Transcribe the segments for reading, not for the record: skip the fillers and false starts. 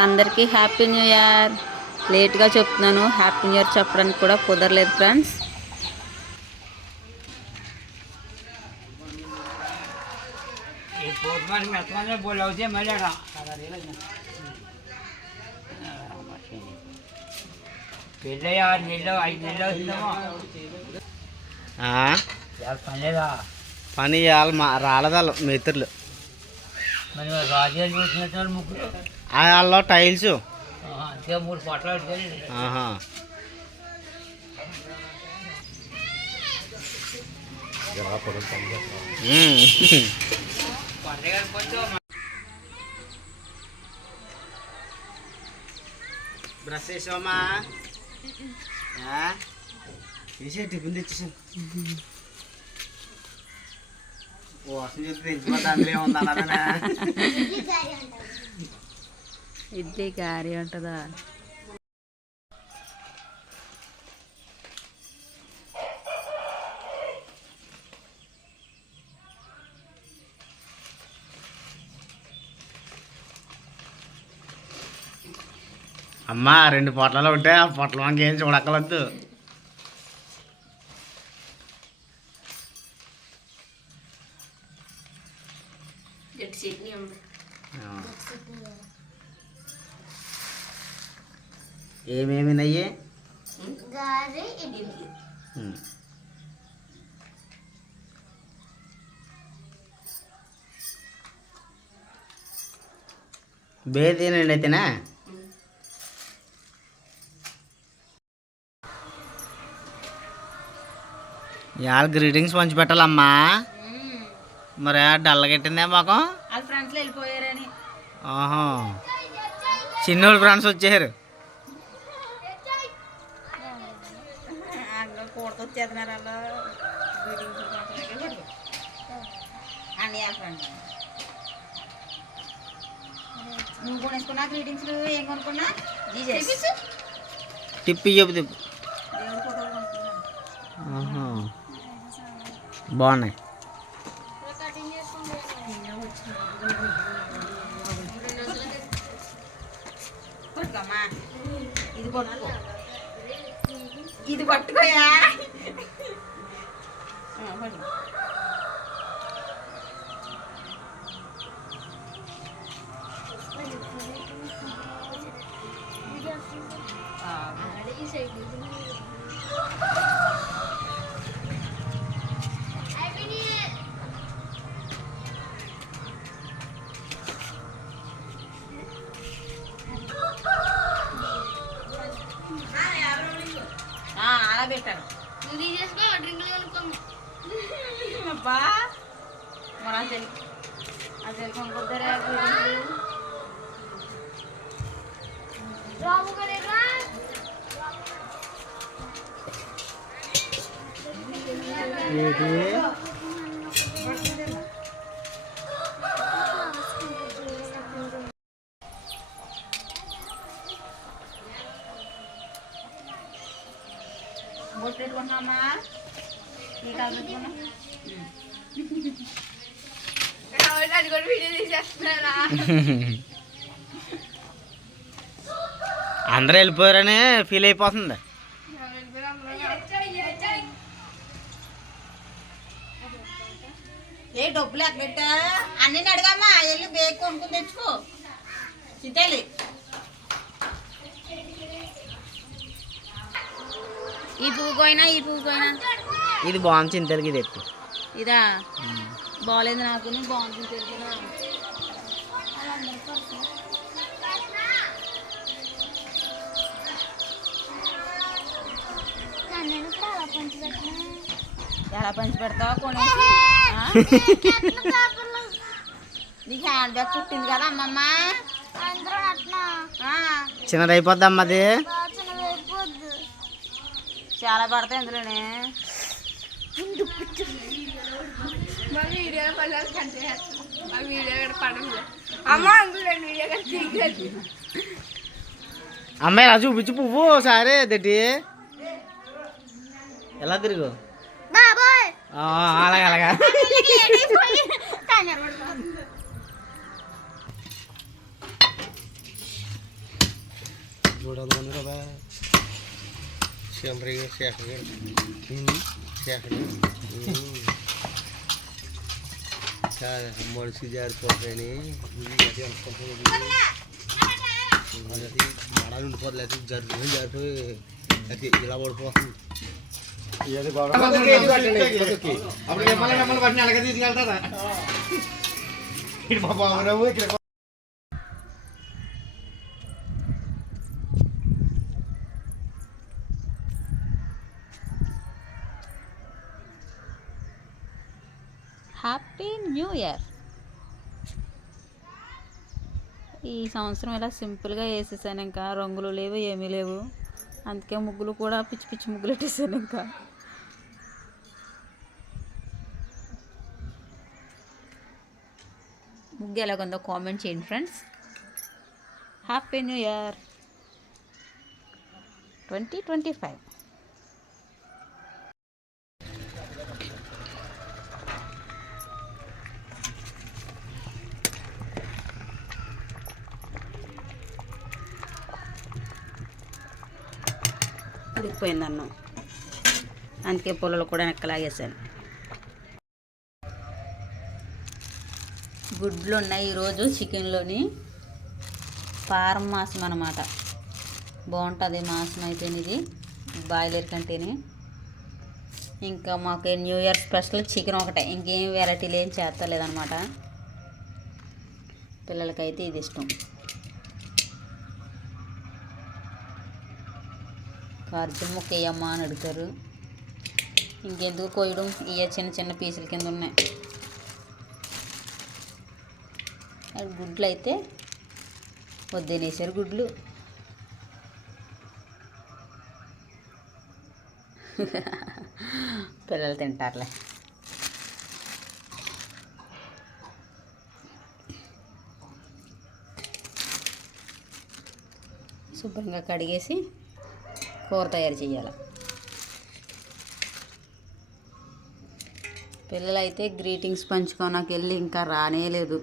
అందరికీ happy new year. లేట్గా చెప్తున్నాను, హ్యాపీ న్యూ ఇయర్ చెప్పడానికి కూడా కుదరలేదు ఫ్రెండ్స్. పని రాలేదా మిత్రులు వాళ్ళ టైల్స్ 3 పొట్లాలు బ్రష్ చేసావమ్మా? తీసే టిఫిన్ తెచ్చేసాను. వాసన చెప్తే తెచ్చిపోతే అందులో ఉందన్నా. ఇడ్లీ గారి ఉంటుందా? అమ్మా 2 పొట్లాలు ఉంటాయి, ఆ పొట్ల వంక ఏం చూడక్కలొద్దు. ఏమేమి నయ్యి? బేర్ తినండి అయితేనా? ఇవాళ గ్రీటింగ్స్ పంచి పెట్టాలమ్మా. మరి డల్గా పెట్టిందే మాకు. వాళ్ళ ఫ్రెండ్స్లో వెళ్ళిపోయారని. ఆహా, చిన్నోళ్ళు ఫ్రెండ్స్ వచ్చారు. వచ్చేస్తున్నారు వాళ్ళు. అన్నయ్య ఫ్రెండ్స్. నువ్వు కొనేసుకున్నా గ్రీటింగ్స్ ఏం కొనుక్కున్నా? తిప్పి చెప్పు తిప్పు. బాగున్నాయి. ఇది పట్టుకో, ఇది పట్టుకోయా. అలా పెట్టాను. అబ్బా మన అసలు కొనుక్కొద్దారా? బొట్టు పెట్టుకున్నామా? ఈ కాలు పెట్టుకున్నా. అందరూ వెళ్ళిపోయారని ఫీల్ అయిపోతుంది. ఏ డబ్బులు ఎక్కడ పెట్టా? అన్నీ అడగమ్మా, వెళ్ళి బేగ్ కొనుక్కుని తెచ్చుకో. చిట్టాలి ఈ పువ్వు పోయినా, ఈ పువ్వు పోయినా. ఇది బాగుంది చింతలకి. ఇది ఎక్కువ ఇదా బాగాలేదు నాకు. బాగుంది తెలుసునా? ఎలా పంచి పెడతావా? కొనేసి నీకు హ్యాండ్ బ్యాగ్ కుట్టింది కదా అమ్మమ్మ. చిన్నది అయిపోద్ది అమ్మ. అది చాలా పడతాయి అందులోనే. అమ్మాయి రా చూపించు పువ్వు సరే దట్టి ఎలా తిరుగు. అలాగే అలాగా. మనిషి జారిపోతాయని మడాలు ఉండిపోతుంది జారిపోయి అది ఇలా పడిపోతుంది. Happy new year. ఈ సంవత్సరం ఇలా సింపుల్గా వేసేసాను, ఇంకా రంగులు లేవు ఏమీ లేవు, అందుకే ముగ్గులు కూడా పిచ్చి పిచ్చి ముగ్గులు పెట్టేసాను. ఇంకా ముగ్గు ఎలాగుందో కామెంట్ చేయండి ఫ్రెండ్స్. Happy new year 2025. ఉడికిపోయింది అన్నం, అందుకే పొలాలు కూడా వెనక్కలాగేసాను. గుడ్లు ఉన్నాయి ఈరోజు చికెన్లోని. ఫారం మాంసం అన్నమాట, బాగుంటుంది మాంసం అయితే ఇది బాయిలర్ కంటేనే. ఇంకా మాకు న్యూ ఇయర్ స్పెషల్ చికెన్ ఒకటే, ఇంకేం వెరైటీలు ఏం చేస్తలేదన్నమాట. పిల్లలకైతే ఇది ఇష్టం. అర్జున్ ముక్క వేయమ్మా అని అడుగుతారు, ఇంకెందుకు కోయడం, ఇక చిన్న చిన్న పీసుల కింద ఉన్నాయి. గుడ్లు అయితే వద్దేనేసారు గుడ్లు. పిల్లలు తింటారులే. శుభ్రంగా కడిగేసి కూర తయారు చేయాలి. పిల్లలైతే గ్రీటింగ్స్ పంచుకోనకి వెళ్ళి ఇంకా రానే లేదు.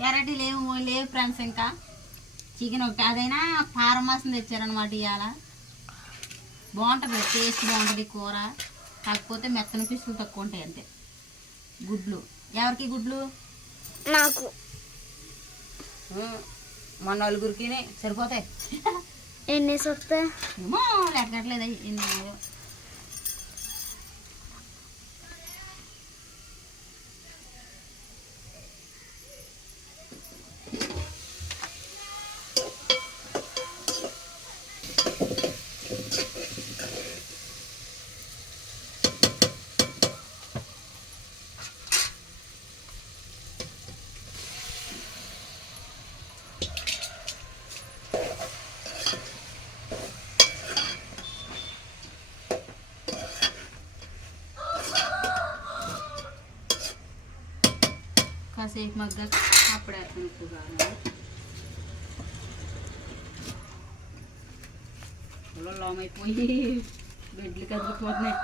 వెరైటీ లేవు ఫ్రెండ్స్. ఇంకా చికెన్ ఒకటి, అదైనా ఫారం మాసం తెచ్చారనమాట. ఇవాళ బాగుంటుంది, టేస్ట్ బాగుంటుంది కూర, కాకపోతే మెత్తని పీసులు తక్కువ ఉంటాయి అంతే. గుడ్లు ఎవరికి గుడ్లు? నాకు. మా నలుగురికి సరిపోతాయి. ఎన్ని వస్తాయి ఏమో లెక్కట్లేదు ఎన్ని. కాసేపు మగ్గాక అప్పుడు వేస్తాను ఉప్పు కారం. లోమ్ అయిపోయి బెడ్లు కదిలిపోతున్నాయి.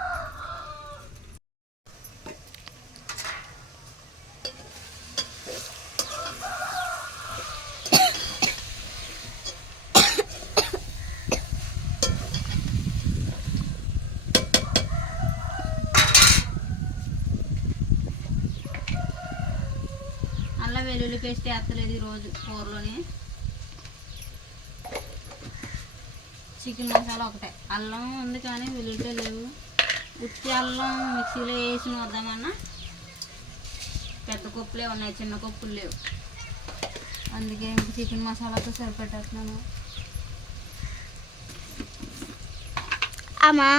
వెల్లుల్లి పేస్ట్ వేస్తలేదు ఈరోజు కూరలోని. చికెన్ మసాలా ఒకటే, అల్లం ఉంది కానీ వెల్లుల్లిపాయ లేవు. ఉత్తి అల్లం మిక్సీలో వేసి వద్దామన్నా పెద్ద కప్పులే ఉన్నాయి, చిన్న కప్పులు లేవు. అందుకే ఇంక చికెన్ మసాలాతో సరిపెట్టేస్తున్నాను. అమ్మా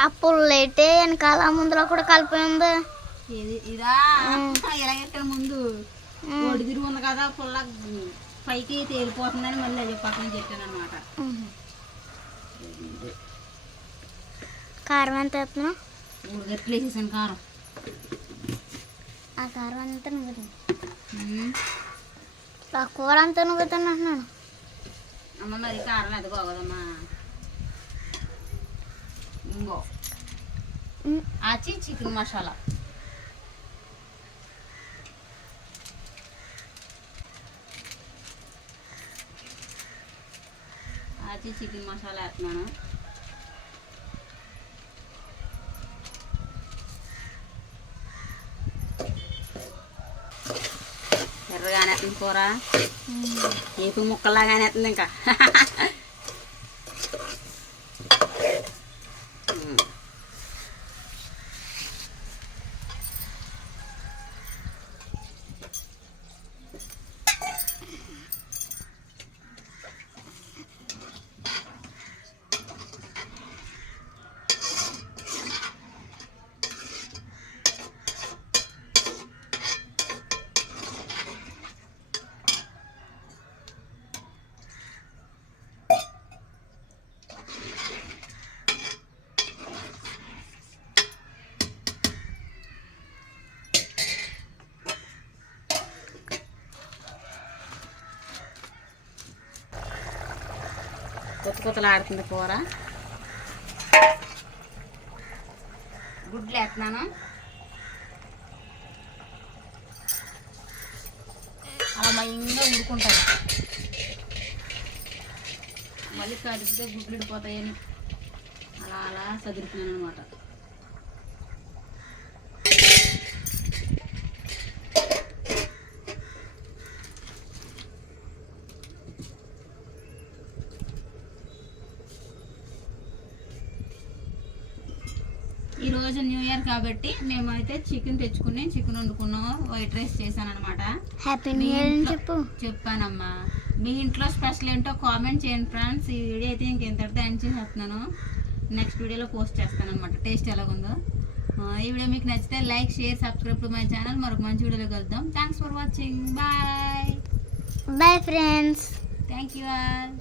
ఆ పుల్లైతే వెనకాల ముందులో కూడా కలిపి ఉంది. ఏది ఇదా ఎలాగెట్టాను ముందు ఒడి తిరిగి ఉంది కదా పుల్ల పైకి తేలిపోతుందని మళ్ళీ అదే పక్కన చెప్పాను అనమాట. కారం ఎంత వేస్తున్నావు? 3 గట్లు వేసేసాను కారం. ఆ కారం అంతా నువ్వు ఆ కూర అంతా నువ్వు తింటున్నాను. అమ్మ మరి కారం అది బాగోదమ్మా. ఇంకో ఆచి చికెన్ మసాలా. ఆచి చికెన్ మసాలా వేస్తున్నాను. ఎర్రగానే వేస్తుంది కూర, ఏపు ముక్కలాగానే వేస్తుంది ఇంకా. కొత్తలాడుతుంది కూర. గుడ్లు వేస్తున్నాను. అలా మయంగా ఉడుకుంటుంది. మళ్ళీ కడిపితే గుడ్లు ఉడిపోతాయని అలా అలా సదురుతున్నాను అనమాట. ఈరోజు న్యూ ఇయర్ కాబట్టి మేమైతే చికెన్ తెచ్చుకుని చికెన్ వండుకున్నాం. వైట్ రైస్ చేశాను అనమాట. హ్యాపీ న్యూ ఇయర్ అని చెప్పు. చెప్పానమ్మా. మీ ఇంట్లో స్పెషల్ ఏంటో కామెంట్ చేయండి ఫ్రెండ్స్. ఈ వీడియో అయితే ఇంకెంతటితో ఎండ్ చేసేస్తున్నాను. నెక్స్ట్ వీడియోలో పోస్ట్ చేస్తాను అనమాట టేస్ట్ ఎలాగుందో. ఈ వీడియో మీకు నచ్చితే like, share, subscribe to my channel. మరొక మంచి వీడియోలో కలుద్దాం. Thanks for watching. Bye bye friends. Thank you all.